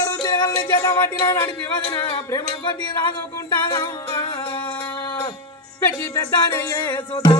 ఇద్దరు పిల్లల్ని చేత పట్టిన నడిపి వదిన ప్రేమ కొద్ది రాదుకుంటాను పెట్టి పెద్దనే సుధా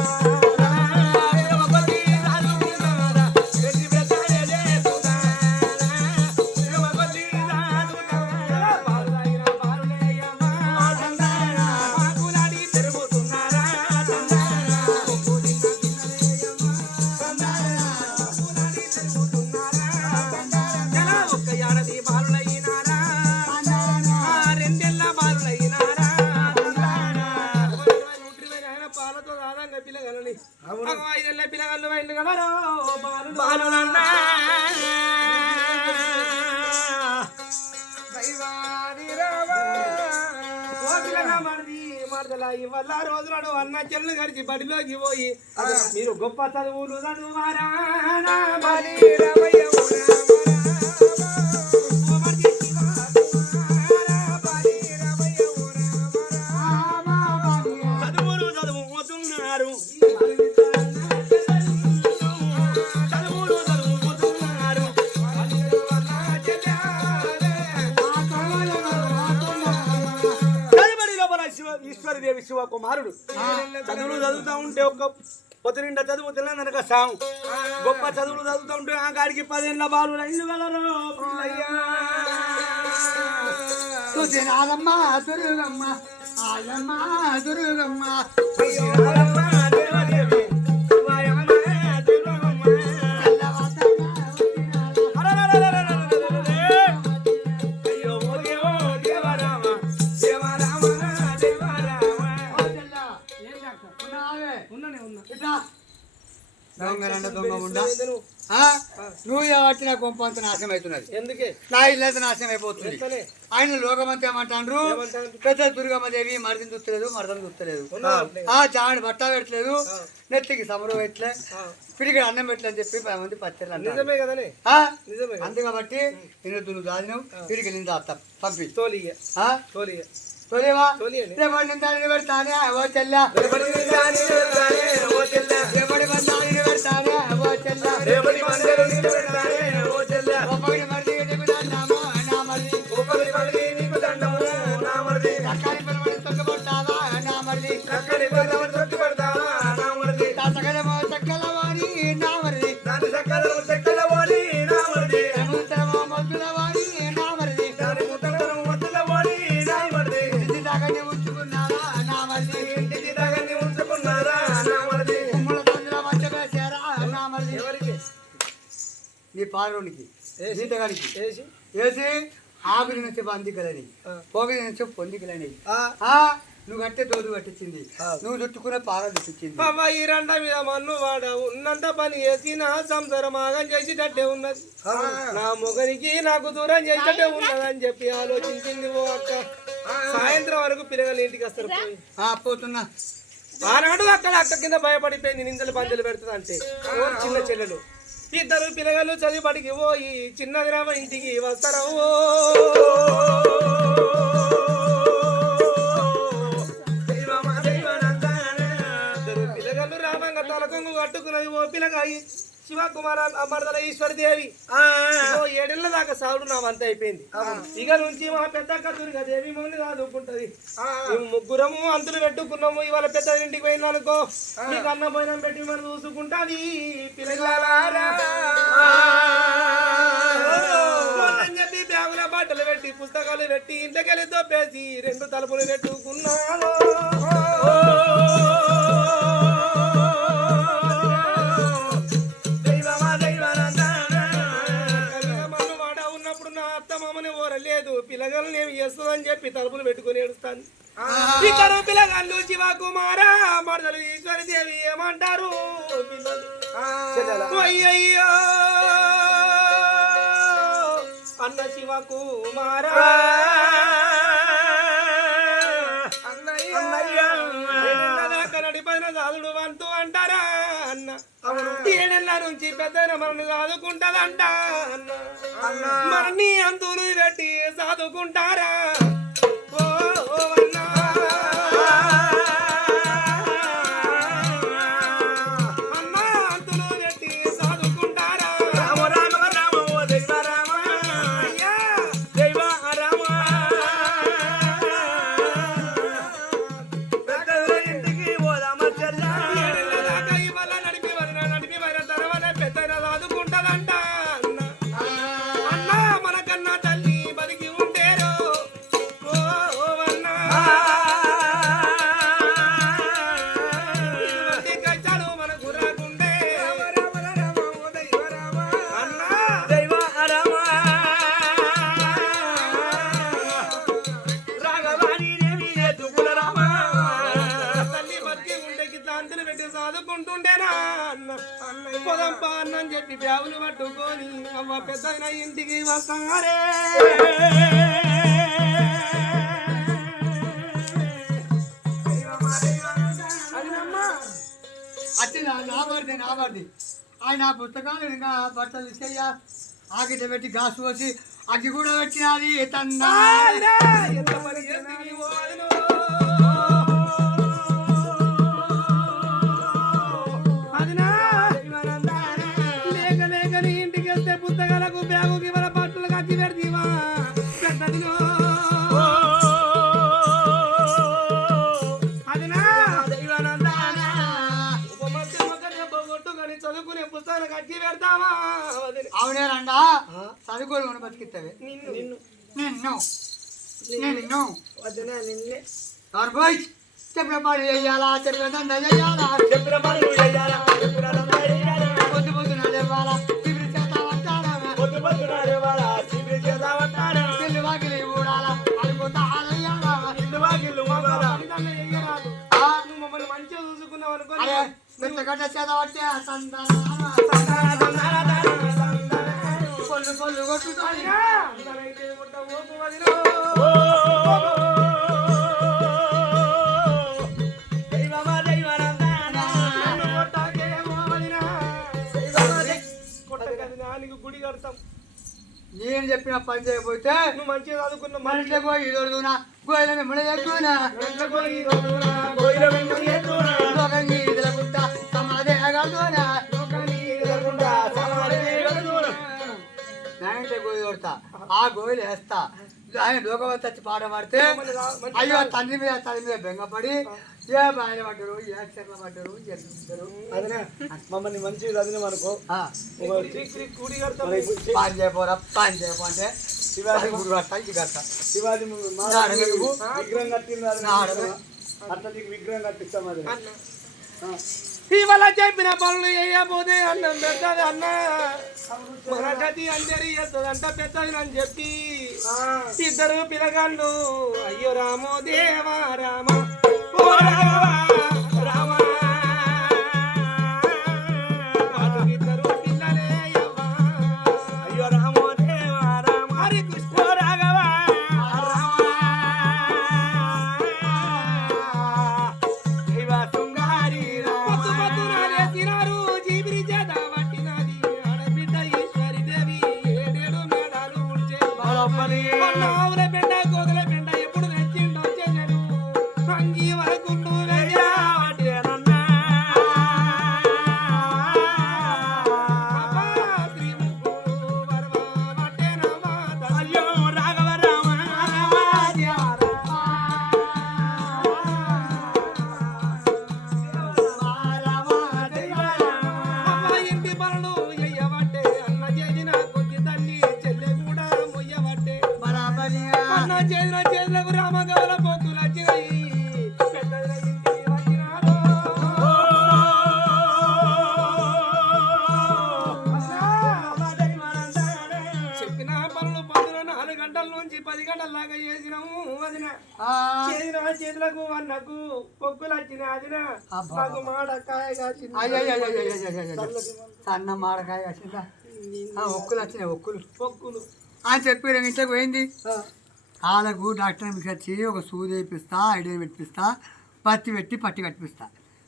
పిల్లగాళ్ళు వైండు కదా బాలులన్నా ఇవల్ల రోజునాడు అన్న చెల్లు గడిచి బడిలోకి పోయి మీరు గొప్ప చదువులు చదువారా ఈశ్వరదేవి శివ కుమారుడు చదువులు చదువుతా ఉంటే ఒక పొద్దునిండా చదువు తెల్లనక సాం గొప్ప చదువులు చదువుతా ఉంటే ఆ గాడికి 10 ఏళ్ళ బాలు ఇల్లు కలరు దుర్గమ్మ ఆయమ్మ దుర్గమ్మ నువ్వు కాబట్టి నా గొప్ప అంత నాశనం అవుతున్నది ఎందుకే నా ఇల్లు అయితే నాశనం అయిపోతుంది ఆయన లోకమంతా ఏమంటారు పెద్ద దుర్గమ్మదేవి మరిదిని చూస్తలేదు మరదలు చూస్తలేదు చావని బట్ట పెట్టలేదు నెత్తికి సమరం పెట్టలే పిడికి అన్నం పెట్టలే అని చెప్పి 10 మంది పచ్చళ్ళు అంటారు అంతే కాబట్టి నేను నువ్వు దాదినవు పిడికి వెళ్ళింది అత్త పంపి తోలేవా రేపటి నిందాన్ని పెడతానే ఓ చెల్లా రేపటి మందాన్ని పెడతానే ఓ చెల్లా రేపటి మందిని పెడతానే ఓ చెల్లా ఒకటి మరిది దండము నా మరిది ఒకటి మరిది నీకు దండము నా మరిది కక్కడి పరమని తొక్కబడతావా నా మరిది కక్కడి పరమని తొక్కబడతావా నా మరిది సకలమో చక్కలవాణి నా మరిది దాని సకలమో చక్కలవాణి నా మరిది సముద్రమో మొద్దుల వాణి నా మరిది దాని ముద్దలమో మొద్దుల వాణి నా మరిది ఇంటి దాగని ఉంచుకున్నారా నా మరిది ఇంటికి దాగని ఉంచుకున్నారా నా మరిది కుమ్మల తొందర మధ్య వేసారా నా మరిది ఎవరికి నీ పారోనికి జీతగానికి వేసి ఆవిరి నుంచి బందికలని పోగిరి నుంచి పొందికలని నువ్వు కట్టే తోడు కట్టించింది నువ్వు చుట్టుకునే పార చుట్టించింది ఈ రెండ మీద మన్ను వాడ ఉన్నంత పని చేసి నా సంసారం ఆగం చేసేటట్టే ఉన్నది నా మొగనికి నాకు దూరం చేసేటట్టే ఉన్నది అని చెప్పి ఆలోచించింది ఓ అక్క సాయంత్రం వరకు పిల్లగాళ్ళు ఇంటికి వస్తారు పోతున్నా ఆనాడు అక్కడ అక్క కింద భయపడిపోయింది నిందలు పందెలు పెడుతుంది అంటే చిన్న చెల్లెలు ఇద్దరు పిల్లగాళ్ళు చదివి పడికి పోయి చిన్నది రామ ఇంటికి వస్తారా పిల్లగాళ్ళు రామంగా తలకొంగు కట్టుకున్నది ఓ పిల్లగాయి శివకుమార మరదల ఈశ్వరదేవి 7 ఏళ్ల దాకా సాగుడు నా వంత అయిపోయింది ఇక నుంచి మా పెద్ద దుర్గా దేవి మమ్మల్ని చదువుకుంటది మేము ముగ్గురము అంతులు పెట్టుకున్నాము ఇవాళ పెద్ద ఇంటికి పోయినానుకో మీకు అన్న పోయిన పెట్టి మనం చూసుకుంటాది పిల్లగారా అని చెప్పి బ్యాగుల బట్టలు పెట్టి పుస్తకాలు పెట్టి ఇంట్లోకెళ్ళి దొబ్బేసి 2 తలుపులు పెట్టుకున్నాను లేదు పిల్లగాళ్ళు ఏమి చేస్తుందని చెప్పి తలుపులు పెట్టుకుని ఏడుస్తాను ఇద్దరు పిల్లగాళ్ళు శివకుమార మరదలు ఈశ్వరదేవి ఏమంటారు అయ్యయ్యో అన్న శివకుమార నడిపోయిన సాధుడు వంతు అంటారా అన్న 7 ఏళ్ల నుంచి పెద్ద మనల్ని చదువుకుంటదంట అన్న మనని అంతులు పెట్టి చదువుకుంటారా దైవ గంప అన్నం చెప్పి బ్యాగులు పట్టుకొని అమ్మ పెద్ద ఇంటికి వస్తారే అట్టి నాబడిది ఆయన పుస్తకాలు ఇంకా బట్టలు ఇస్తాయా ఆగిట పెట్టి గాసు వచ్చి అగ్గి కూడా పెట్టినది తందా లేక లేక నీ ఇంటికి వెళ్తే పుస్తకాలకు బ్యాగుకి మన బట్టలకు అగ్గి పెడతీవా పెద్దదిలో చదువుకునే పుస్తకాలకు అగ్గి పెడతావా అవునేనండా చదువుకోలు మనం బతికిస్తావే నిన్ను నిన్ను నిన్ను వదినా నిన్నే చెప్పిన పని చెయ్యాలా చెప్పిన దండ చెయ్యాలా చెప్పిన పనులు చెయ్యాలా చెప్పిన దండ చెయ్యాలా పొద్దు పొద్దున లేవాలా చిబిరి చేత పట్టాలా పొద్దు పొద్దున లేవాలా చిబిరి చేత పట్టాలా ఇల్లు వాకిలి ఊడాలా అడుగుతా ఆలయ్యాలా ఇల్లు వాకిళ్ళు ఊడాలా నువ్వు మమ్మల్ని మంచిగా చూసుకున్నావు అనుకో అరే మెత్తగడ్డ చేత పట్టే కొల్లు కొల్లు కొట్టుతాయి గుడి కడతాం నేను చెప్పిన పని చేయకపోతే నువ్వు మంచిగా చదువుకున్న మనిషిలో పోయి దొరుకుతున్నా గోయల మిమ్మల్ని ఎక్కువనా సమాధి గోయి కొడతా ఆ గోయిలు వేస్తా ఆయన లోకవంత వచ్చి పాట పాడితే అయ్యో తండ్రి మీద తల్లి మీద బెంగపడి ఏ బాయిల పడ్డరు ఏ చెట్ల పడ్డరు జరుగుతారు మమ్మల్ని మంచిగా చదివినాం అనుకో పని చేయపోరా పని చేయపో అంటే శివాజీ గుడి కడతా ఇది కడతా శివాజీ విగ్రహం కట్టింది అట్లా నీకు విగ్రహం కట్టిస్తాం అది ఇవాళ చెప్పిన పనులు వేయబోదే అన్నం పెద్దది అన్న మన గది అందరి అంత పెద్దది అని చెప్పి ఇద్దరు పిల్లగాళ్ళు అయ్యో రామో దేవా రామ ఓ రామ ఇద్దరు పిల్లలే అయ్యో రామో దేవా రామ హరి కృష్ణ రాఘవ ఆవుల పెండ గోగల పెండ ఎప్పుడు తెచ్చిండో చెల్లెడు అంగి వరకు ఇంటి పనులు ఎయ్యబట్టే అన్న చేసిన కొద్ది తల్లి చెల్లె కూడా మొయ్యబట్టే అన్న చేసిన చేతులకు రామగవల పొత్తులు వచ్చినాయి చెప్పిన పనులు పొద్దున 4 గంటల నుంచి 10 గంటల దాకా చేసినాము వదిన చేసిన చేతులకు అన్నకు పొక్కులు వచ్చినాయి అదిన నాకు మాడకాయ సన్న మాడకాయ వచ్చిందా ఒక్కులు వచ్చినాయి ఒక్కులు అని చెప్పి ఇంట్లోకి పోయింది వాళ్ళకు డాక్టర్ మీకు వచ్చి ఒక సూది వేయిస్తా ఐడియా పెట్టిస్తా పత్తి పెట్టి పట్టి కట్టిపిస్తా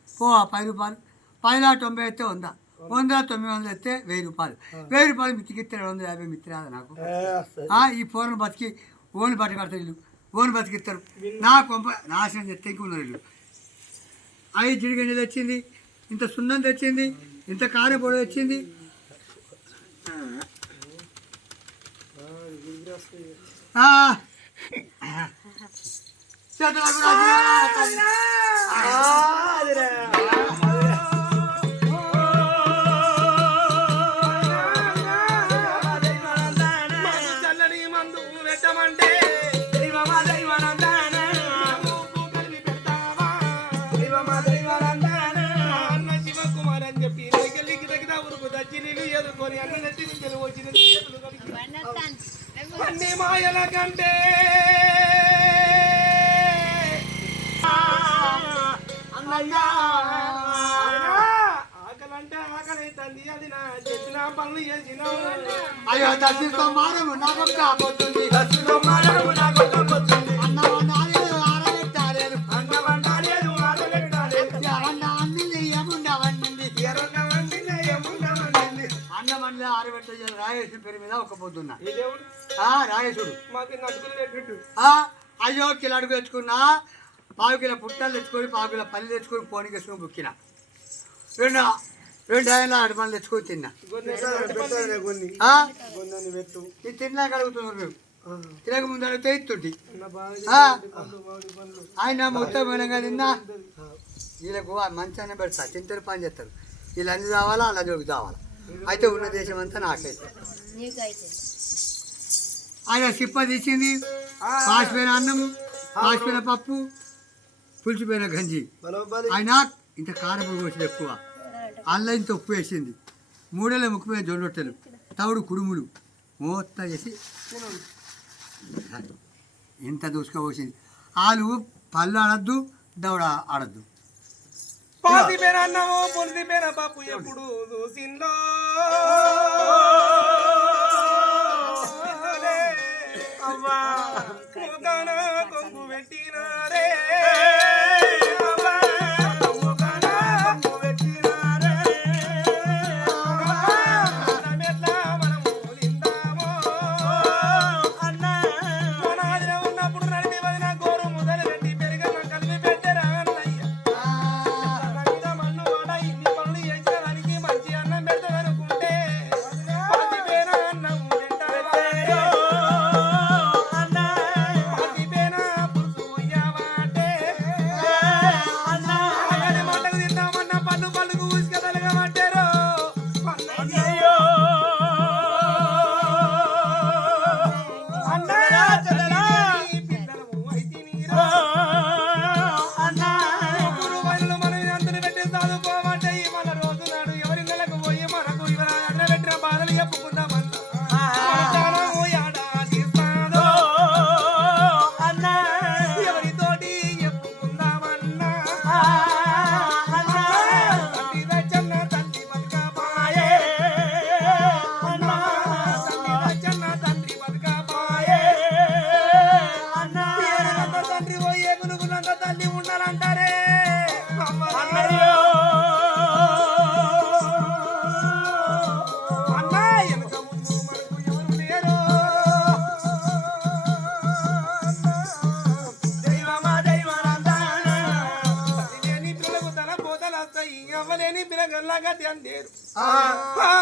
పో 10 రూపాయలు 1090 అయితే 100 900 అయితే 1000 రూపాయలు 1000 రూపాయలు మిత్తికిస్తే 250 మిత్తి రాదు నాకు ఈ ఫోన్ బతికి ఓన్ పట్టి కడతారు వీళ్ళు ఓన్ బతికిస్తారు నా కొంప నాశనం చేస్తే ఇంకున్నారు వీళ్ళు 5 జిడిగంజలు తెచ్చింది ఇంత సున్నం తెచ్చింది ఇంత కారం పొడి తెచ్చింది చల్లని మందు పెట్టమంటే అన్న శివకుమార్ అని చెప్పి దగ్గరికి దగ్గర ఊరుకు దచ్చి నీళ్ళు ఎదుర్కొని అన్న నెత్తి నుంచి వచ్చిన అన్ని మాయల కంటే ఆకలంటే ఆకలి అవుతుంది అది నా పనులు చేసినావు అయ్యో దర్శి సోమారము నాకు కాబోతుంది అన్నవన్నాలేదు ఆరబెట్టాలేదు అన్నమల్లి ఆరబెట్ట రాయేశ్వరి పేరు మీద ఒక పొద్దున్నా రాయేశుడు అయ్యో కిలో అడుగు తెచ్చుకున్నా 1/2 కిలో పుట్టలు తెచ్చుకొని 1/2 కిలో పల్లి తెచ్చుకొని పోనీ వేసుకొని బుక్కిన 2 ఆయన అడమలు తెచ్చుకొని తిన్నా ఇది తిన్నాక అడుగుతున్నారు మేము తినక ముందు అడిగితే ఇస్తుంటి ఆయన మొత్తం పోయినాక తిన్నా వీళ్ళకు మంచాన్ని పెడతా తింటారు పని చేస్తారు వీళ్ళు అన్ని కావాలా అలా జోడికి కావాలా అయితే ఉన్న దేశం అంతా నాకైతే ఆయన సిప్ప తీసింది పాసిపోయిన అన్నము పాసిపోయిన పప్పు పులిచిపోయిన గంజి ఆయన ఇంత కారపు పోసింది ఎక్కువ అల్లం ఇంత ఉప్పు వేసింది 3 ముక్కుపోయిన జొన్న రొట్టెలు తవుడు కుడుములు మొత్తం వేసి ఎంత దూసుకపోసింది ఆలు పళ్ళు ఆడద్దు దవడ ఆడద్దు పాసిపోయిన అన్నము పులిసిపోయిన పప్పు ఎప్పుడు దూసిందో అవ్వా కొంగు పెట్టినారే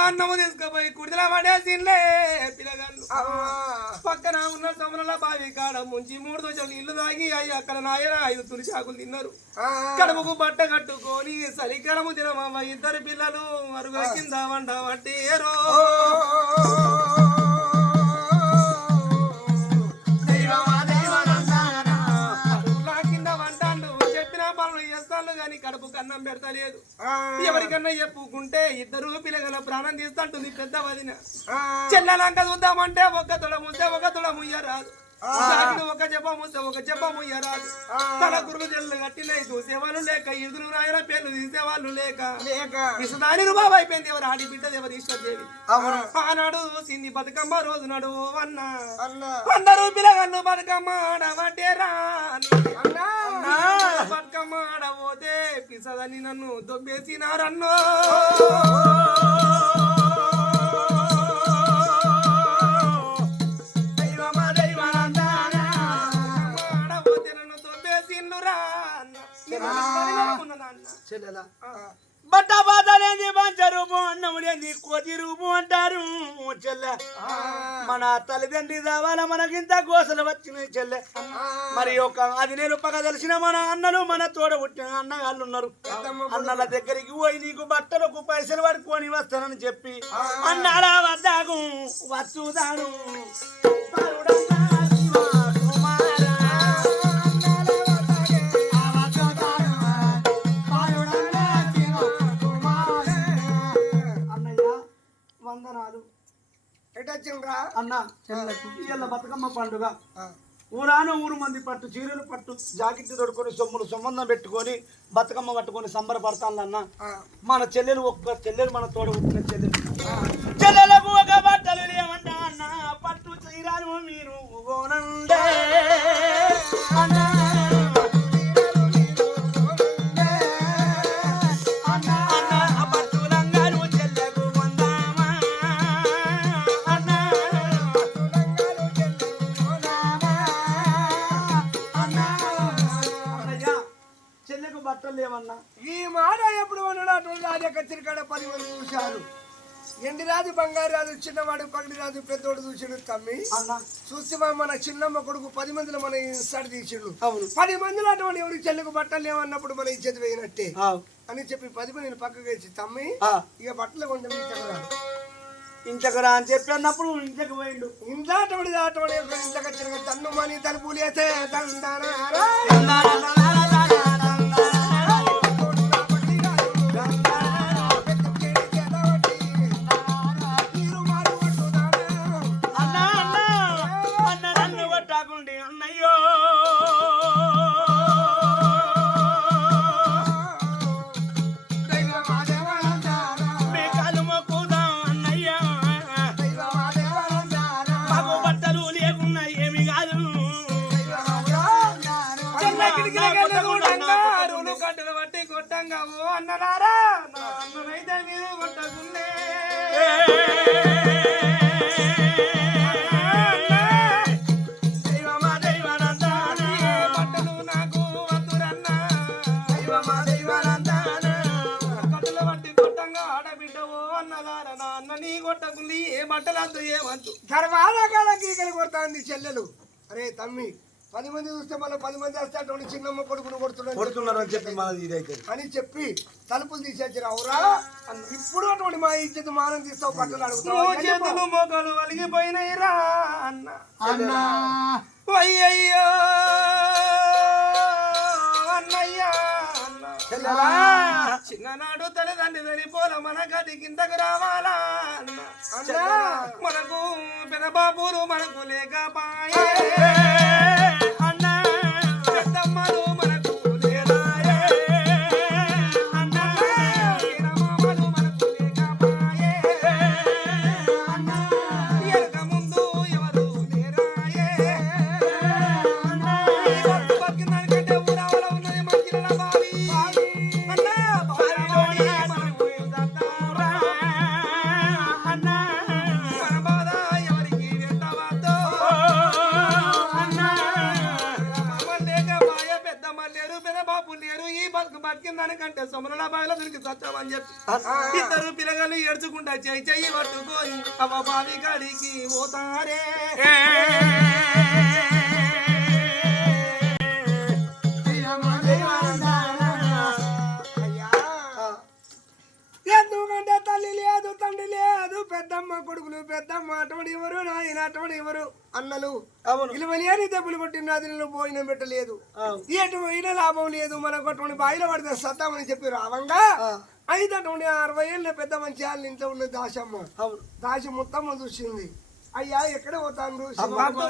అన్నము తీసుకుపోయి కుడిదల పడేసిండే పిల్లగాళ్ళు పక్కన ఉన్న సమరంలో బావి కాడ ముంచి 3 దోశలు నీళ్లు తాగి అక్కడ నాయన 5 తులసి ఆకులు తిన్నారు కడుపుకు బట్ట కట్టుకొని సరికరము తినమమ్మ 2 పిల్లలు మరుగు కింద వంట పట్టేరో కడుపు కన్నం పెడతలేదు ఎవరికన్నా చెప్పుకుంటే 2 పిల్లగల ప్రాణం తీస్తుంటుంది పెద్ద వదిన చెల్లెలంక చూద్దామంటే ఒక తొడ ముద్ద ఒక తొడ ముయ్యరాదు ఒక చెప్ప ముద్ద ఒక చెప్ప ముయ్యరాదు తల గురులు చెల్లు కట్టినవి చూసేవాళ్ళు లేక ఇదురు నాయన పేర్లు తీసేవాళ్ళు లేక విషదాని రూపాయి అయిపోయింది ఎవరు ఆడి బిడ్డది ఎవరు ఇష్టదేవి ఆనాడు సింది బతుకమ్మ రోజు నాడు అన్న 100 పిల్లగన్ను బతుకమ్మ ఆడవటేరా బతుకమ్మ ఆడబోతే పిసదని నన్ను దొబ్బేసినారన్నో ఆడబోతే నన్ను దొబ్బేసిండురా చెల్లెలా బట్ట బాధలేని పంచరూపు అన్నములేని కోతి రూపు అంటారు చెల్లె మన తల్లిదండ్రి దావాల మనకింత గోసలు వచ్చినాయి చెల్లె మరి ఒక అది నేను పక్క తెలిసిన మన అన్నలు మన తోడ పుట్టిన అన్నగాళ్ళు ఉన్నారు అన్నల దగ్గరికి పోయి నీకు బట్టలకు పైసలు పడుకొని వస్తానని చెప్పి అన్నాల వద్దాకు వచ్చుదాను అన్న చెల్లెలకు బతుకమ్మ పండుగ ఊరాను ఊరు మంది పట్టు చీరలు పట్టు జాకెట్లు తొడుకొని సొమ్ములు సంబంధం పెట్టుకొని బతుకమ్మ పట్టుకొని సంబరపడతాను అన్న మన చెల్లెలు ఒక్క చెల్లెలు మన తోడ పుట్టిన చెల్లెలు తీరాను మీరు గోనండే అన్నా బట్టలు లేవన్నా ఈ మాట ఎప్పుడు ఉన్నాడు అటువంటి రాజు కచ్చిరికాడ 10 మంది చూశారు. ఎండి రాజు బంగారు రాజు చిన్నవాడు పగడి రాజు పెద్దోడు చూసిండు తమ్మి చూసి మన చిన్నమ్మ కొడుకు 10 మందిలో మన ఇన్స్టాట్ తీసిండు. 10 మందిలో అటువంటి ఎవరికి చెల్లకు బట్టలు లేవన్నప్పుడు మన ఇచ్చేది వేయినట్టే అని చెప్పి 10 మందిని పక్కకు వేసి తమ్మి ఇక బట్టలు కొంచెం ఇంతకరా అని చెప్పి అన్నప్పుడు ఇంతకు పోయిండు. ఇంట్లో అటువంటి ఇంతకు వచ్చిన తన్ను మని తలుపులు వేసే అన్నలారా అన్ననైతే మీరు కొట్టకుండే బట్టలు నాకు వద్దురన్నా బట్టలు బట్టి కొట్టంగా ఆడబిడ్డవో అన్నలారా నా అన్న నీ కొట్టకుండి ఏ బట్టలు వద్దు ఏమద్దు తర్వాత కాల గీకలు కొడతాంది చెల్లెలు. అరే తమ్మి 10 మంది చూస్తే మళ్ళీ 10 మంది వస్తే అటువంటి చిన్నమ్మ కొడుకును కొడుతున్నారు అని చెప్పి మనది ఇదైతే అని చెప్పి తలుపులు తీసేచ్చారు. అవురా ఇప్పుడు అటువంటి మా ఇజ్జత్ మానం తీస్తావు బట్టలు అడుగుతావు చేతులు మోకాలు వలిగిపోయినాయిరా అన్న అయ్యయ్యో అన్నయ్యా చిన్ననాడు తల్లిదండ్రి పోల మన గది కిందకు రావాలా అన్న మనకు పెదబాబులు మనకు లేకపాయే పెద్దమ్మలు మనకు లేరాయే మామలు మనకు లేకపాయే ఎనక ముందు ఎవరు లేరాయే బతికినానికంటే ఊరావల ఉన్నది మంచిల బావి బతికిందానికంటే సొమరల బావిలో దొరికి సత్తామని చెప్పి ఇద్దరు పిల్లగాళ్ళు ఏడ్చుకుంటా చెయ్యి పట్టుకొని అవ్వ బావి కాడికి పోతారే. ఎందుకంటే తల్లి లేదు తండ్రి లేదు పెద్దమ్మ కొడుకులు పెద్దమ్మ అటువంటి ఎవరు నాయన అటువంటి ఎవరు అన్నలు ఇలువలేని దెబ్బలు కొట్టిన నదిలో పోయిన పెట్టలేదు ఎటు పోయిన లాభం లేదు మనకు అటువంటి బాయిలో పడితే సత్తామని చెప్పి రావంగా అయితే అటువంటి 60 ఏళ్ళ పెద్ద మంచి వాళ్ళ ఇంట్లో ఉన్న దాసమ్మ దాసి మొత్తం చూసింది. అయ్యా ఎక్కడ పోతాను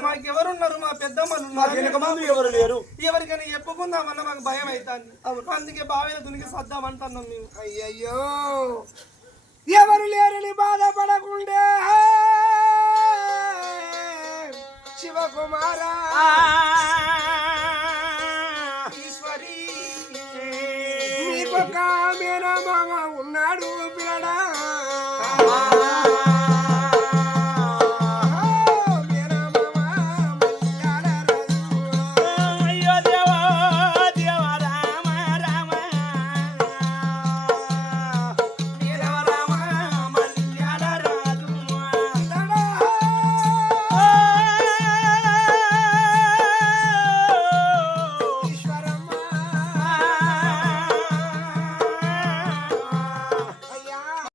మాకెవరున్నారు మా పెద్దమ్మలు ఎవరు లేరు ఎవరికైనా చెప్పుకుందామన్నా మాకు భయం అవుతాంది అందుకే బావిలో దునికి సద్దామంటున్నాం మేము. అయ్యయ్యో ఎవరు లేరని బాధపడకుండే శివకుమారా ఈశ్వరి మీకొక మేనమామ